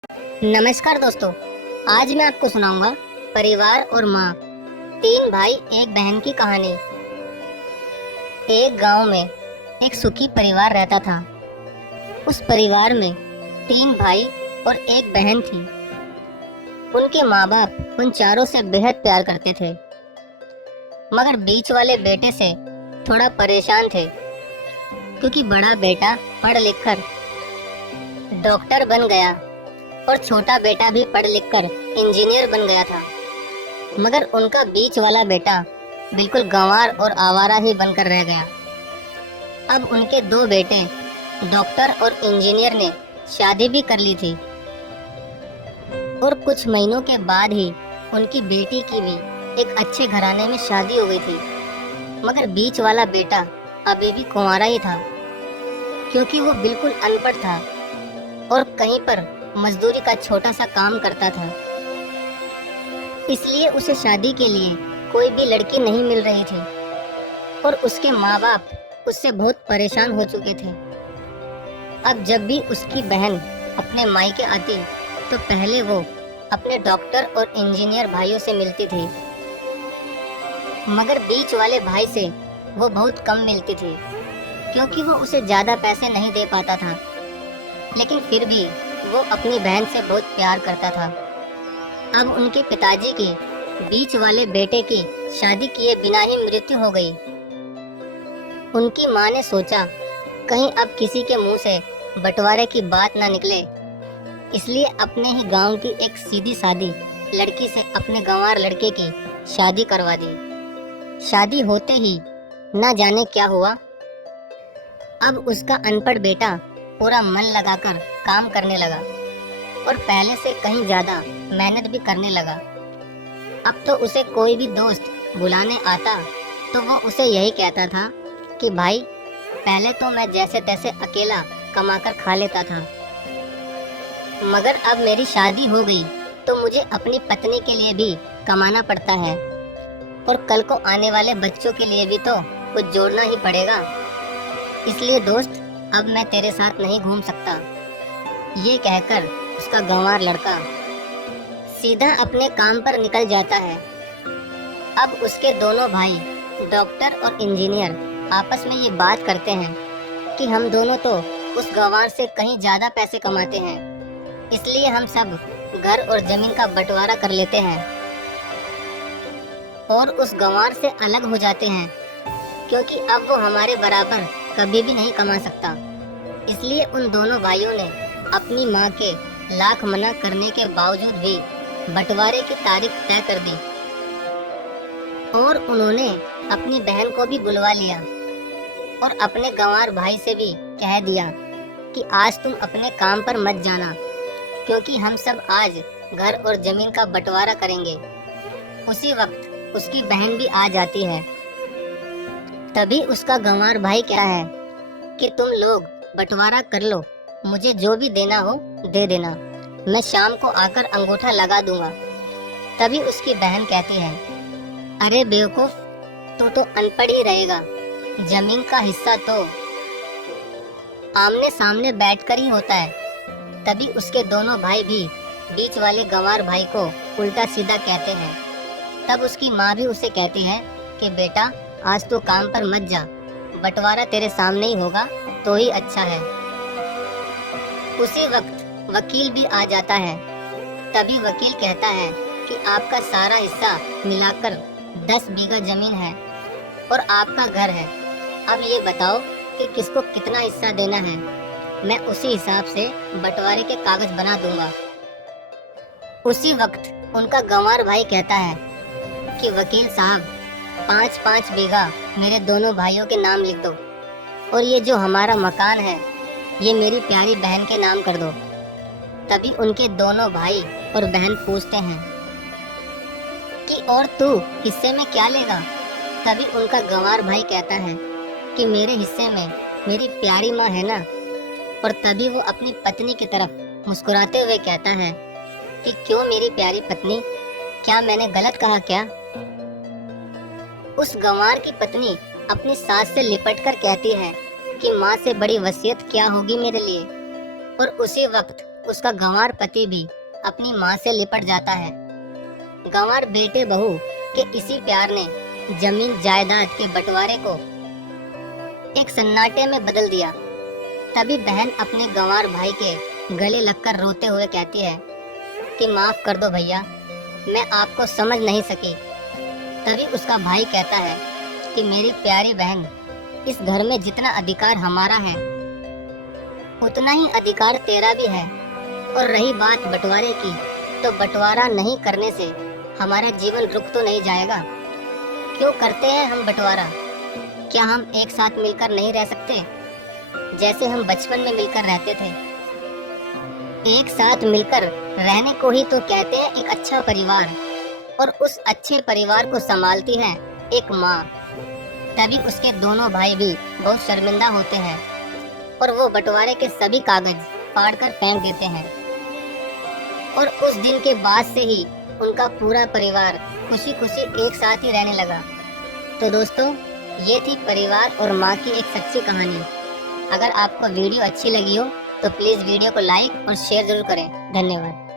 नमस्कार दोस्तों। आज मैं आपको सुनाऊंगा परिवार और माँ, तीन भाई एक बहन की कहानी। एक गांव में एक सुखी परिवार रहता था। उस परिवार में तीन भाई और एक बहन थी। उनके माँ बाप उन चारों से बेहद प्यार करते थे, मगर बीच वाले बेटे से थोड़ा परेशान थे, क्योंकि बड़ा बेटा पढ़ लिख कर डॉक्टर बन गया और छोटा बेटा भी पढ़ लिख कर इंजीनियर बन गया था। मगर उनका बीच वाला बेटा बिल्कुल गंवार और आवारा ही बनकर रह गया। अब उनके दो बेटे डॉक्टर और इंजीनियर ने शादी भी कर ली थी, और कुछ महीनों के बाद ही उनकी बेटी की भी एक अच्छे घराने में शादी हो गई थी। मगर बीच वाला बेटा अभी भी कुंवारा ही था, क्योंकि वो बिल्कुल अनपढ़ था और कहीं पर मजदूरी का छोटा सा काम करता था। इसलिए उसे शादी के लिए कोई भी लड़की नहीं मिल रही थी, और उसके माँ बाप उससे बहुत परेशान हो चुके थे। अब जब भी उसकी बहन अपने मायके आती तो पहले वो अपने डॉक्टर और इंजीनियर भाइयों से मिलती थी, मगर बीच वाले भाई से वो बहुत कम मिलती थी, क्योंकि वो उसे ज़्यादा पैसे नहीं दे पाता था। लेकिन फिर भी वो अपनी बहन से बहुत प्यार करता था। अब उनके पिताजी की बीच वाले बेटे की शादी किए बिना ही मृत्यु हो गई। उनकी माँ ने सोचा कहीं अब किसी के मुंह से बंटवारे की बात ना निकले, इसलिए अपने ही गांव की एक सीधी सादी लड़की से अपने गंवार लड़के की शादी करवा दी। शादी होते ही ना जाने क्या हुआ। अब उसका अनपढ़ बेटा पूरा मन लगाकर काम करने लगा और पहले से कहीं ज्यादा मेहनत भी करने लगा। अब तो उसे कोई भी दोस्त बुलाने आता तो वो उसे यही कहता था कि भाई, पहले तो मैं जैसे तैसे अकेला कमाकर खा लेता था, मगर अब मेरी शादी हो गई तो मुझे अपनी पत्नी के लिए भी कमाना पड़ता है, और कल को आने वाले बच्चों के लिए भी तो कुछ जोड़ना ही पड़ेगा। इसलिए दोस्त, अब मैं तेरे साथ नहीं घूम सकता। ये कहकर उसका गंवार लड़का सीधा अपने काम पर निकल जाता है। अब उसके दोनों भाई डॉक्टर और इंजीनियर आपस में ये बात करते हैं कि हम दोनों तो उस गंवार से कहीं ज्यादा पैसे कमाते हैं, इसलिए हम सब घर और जमीन का बंटवारा कर लेते हैं और उस गंवार से अलग हो जाते हैं, क्योंकि अब वो हमारे बराबर कभी भी नहीं कमा सकता। इसलिए उन दोनों भाइयों ने अपनी माँ के लाख मना करने के बावजूद भी बंटवारे की तारीख तय कर दी, और उन्होंने अपनी बहन को भी बुलवा लिया और अपने गंवार भाई से भी कह दिया कि आज तुम अपने काम पर मत जाना, क्योंकि हम सब आज घर और जमीन का बंटवारा करेंगे। उसी वक्त उसकी बहन भी आ जाती है। तभी उसका गंवार भाई कहता है कि तुम लोग बंटवारा कर लो, मुझे जो भी देना हो दे देना, मैं शाम को आकर अंगूठा लगा दूंगा। तभी उसकी बहन कहती है, अरे बेवकूफ, तू तो अनपढ़ ही रहेगा, जमीन का हिस्सा तो आमने सामने बैठकर ही होता है। तभी उसके दोनों भाई भी बीच वाले गंवार भाई को उल्टा सीधा कहते हैं। तब उसकी माँ भी उसे कहती है कि बेटा, आज तो काम पर मत जा, बंटवारा तेरे सामने ही होगा तो ही अच्छा है। उसी वक्त वकील भी आ जाता है। तभी वकील कहता है कि आपका सारा हिस्सा मिलाकर 10 बीघा जमीन है और आपका घर है। अब ये बताओ कि किसको कितना हिस्सा देना है, मैं उसी हिसाब से बंटवारे के कागज बना दूंगा। उसी वक्त उनका गंवार भाई कहता है कि वकील साहब, 5-5 बीघा मेरे दोनों भाइयों के नाम लिख दो, और ये जो हमारा मकान है ये मेरी प्यारी बहन के नाम कर दो। तभी उनके दोनों भाई और बहन पूछते हैं कि और तू हिस्से में क्या लेगा। तभी उनका गंवार भाई कहता है कि मेरे हिस्से में मेरी प्यारी माँ है ना। और तभी वो अपनी पत्नी की तरफ मुस्कुराते हुए कहता है कि क्यों मेरी प्यारी पत्नी, क्या मैंने गलत कहा क्या? उस गंवार की पत्नी अपनी सास से लिपटकर कहती है कि माँ से बड़ी वसीयत क्या होगी मेरे लिए। और उसी वक्त उसका गंवार पति भी अपनी माँ से लिपट जाता है। गंवार बेटे बहू के इसी प्यार ने जमीन जायदाद के बंटवारे को एक सन्नाटे में बदल दिया। तभी बहन अपने गंवार भाई के गले लगकर रोते हुए कहती है कि माफ कर दो भैया, मैं आपको समझ नहीं सकी। तभी उसका भाई कहता है कि मेरी प्यारी बहन, इस घर में जितना अधिकार हमारा है उतना ही अधिकार तेरा भी है। और रही बात बंटवारे की, तो बंटवारा नहीं करने से हमारा जीवन रुक तो नहीं जाएगा। क्यों करते हैं हम बंटवारा? क्या हम एक साथ मिलकर नहीं रह सकते, जैसे हम बचपन में मिलकर रहते थे? एक साथ मिलकर रहने को ही तो कहते हैं एक अच्छा परिवार, और उस अच्छे परिवार को संभालती है एक माँ। तभी उसके दोनों भाई भी बहुत शर्मिंदा होते हैं और वो बंटवारे के सभी कागज फाड़कर फेंक देते हैं। और उस दिन के बाद से ही उनका पूरा परिवार खुशी खुशी एक साथ ही रहने लगा। तो दोस्तों, ये थी परिवार और माँ की एक सच्ची कहानी। अगर आपको वीडियो अच्छी लगी हो तो प्लीज़ वीडियो को लाइक और शेयर जरूर करें। धन्यवाद।